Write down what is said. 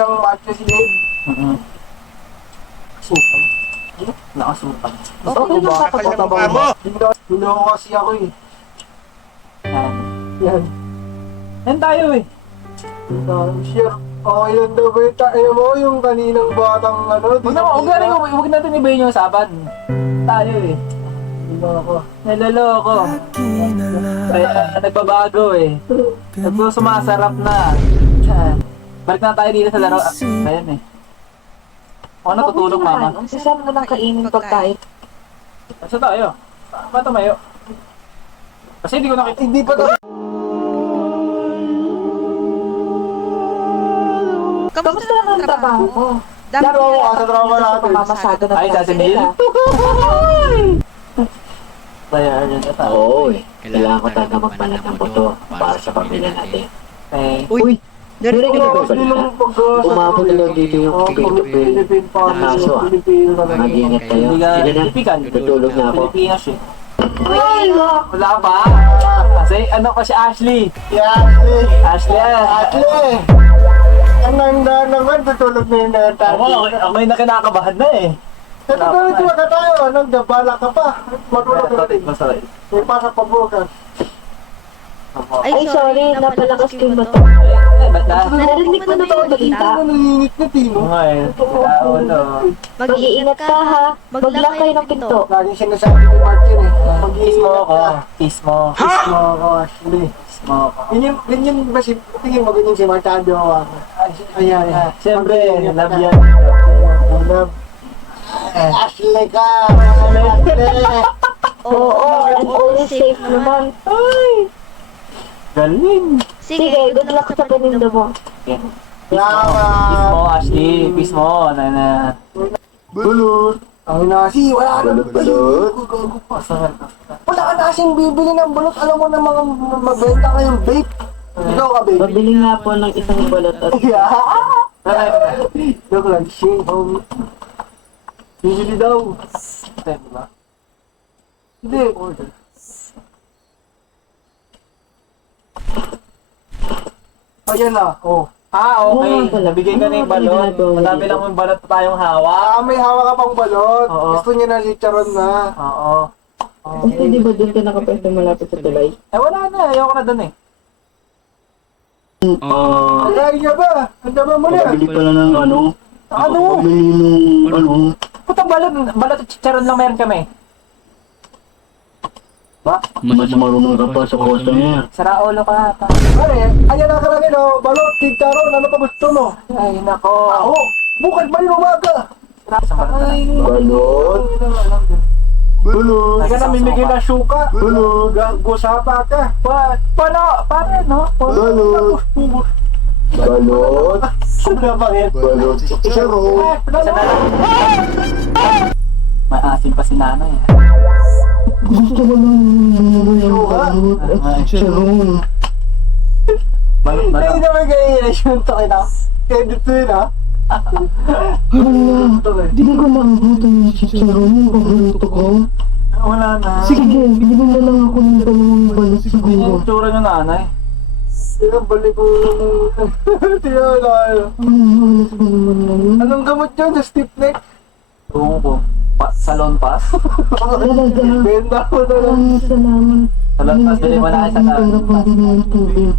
kaninang matcha si Ned. Supay. Nakasupay. Okay lang kakatabaw mo. Hinoko kasi ako eh. Yan. Yan tayo eh. Sure. Okay lang daw ba yung tayo mo yung kaninang batang ano? Huwag natin ibayin yung usapan. Tayo eh. Naloloko. Kaya nagbabago eh. Sumasarap na. Balik na tayo dito sa laro. Ayan eh. Ako natutulog mama. Ang sasama mo lang kainin pagkain. Saan tayo? Ba't tumayo? Kasi hindi ko nakita. Hindi pa daw. Kamusta naman ang trabaho mo? Laro ako sa trabaho natin. Pamamasada na Ay, sasabihin? Bayaran yun na tayo. Oo eh. Kailangan ko talaga magpalat ng boto para sa pamilya natin. Uy! Narinig ka na ba Hindi lang balita? Umabot na lang dito yung Philippine kaso ah. Mag-ingat kayo. Hindi ka Sige na, typical. tutulog na ako. Pilipinas eh. Wala pa. Kasi ano pa si Ashley? Ashley! Ashley ah. Ashley! Ang nanda naman, tutulog na yun na tayo. Ako yung nakinakabahan na eh. Tutulog ka tayo, nagdabala ka pa. Matulog ka rin. Masarap. May pasok pa bukas. Ay, sorry, napalakas ko yung mata. Ba't na? Narinig ko na ito ang balita. Ano nanginit na tino? Oo eh. Ulo. Mag-iingat ka ha. Maglock kayo ng pinto. Lagi sinasabi ni Martin eh. Kiss Mag-iisip mo ako. ka. Kiss mo. Kiss mo ako, Ashley. Kiss mo ako. Ganyan ba si... Tingin mo ganyan si Martin Jowa. Ayan. Siyempre, love yan. Love. Ashley ka! Ashley! Oo, and always safe naman. Ay! Galing! Sige, good luck sa paninda mo. Kiss Salamat! mo, Ashley. Kiss mo. Na. Bulot! Ang nasi, wala na Balot. Masarap. Wala ka nasing bibili ng bulot. Alam mo na mga magbenta kayong vape. Ikaw ka, baby. Pabili nga po ng isang balot at Look like shit, homie. Bibili daw. Ito, diba? Hindi, order. Ayan na, oh. Okay. Nabigay ka na yung balot. Madami lang yung balot pa tayong hawak. May hawak ka pang balot. Oo. Gusto niya na si Charon na. Oo. Kasi di ba doon ka nakapwede malapit sa tulay? Wala na. Ayoko na dun eh. Kaya niya ba? Handa ba mo na? Pabili pala ng ano? Ano? Pabili ng ano? Putang balot. Balot at chicharon lang meron kami. Ba? Mas marunong ka pa sa customer. Sara ulo ka ata. Pare, ayan na kalagay no. Balot, si Charon, ano pa gusto mo? Ay, nako. Ako, bukas ba yung umaga? Sa balot na. Balot? Bulot. Hindi ka namimigay na syuka. Bulot. Gusapa ka. Paano? Pare, no? Balot? Balot? Sobra ba yan? Balot sa Charon. Isa na lang. May asin pa si nanay. Gusto ko lang yung balot at Charon. Balot na Hindi lang. naman ganyan yung to kita. Edit to yun ha. Hala, di ko maabutan yung si Charon yung paborito ko. Wala na. Sige, bigyan na lang ako ng dalawang balot Yan siguro. yung tsura ng nanay. Balik ko. Tinala. Malas ba naman na yun? Anong gamot yun sa stiff neck? Tungo ko. Salon pass? Talaga, Benda ko na lang. maraming salamat. Salon pass. Bili mo na kayo sa Pero pwede na yung tubig.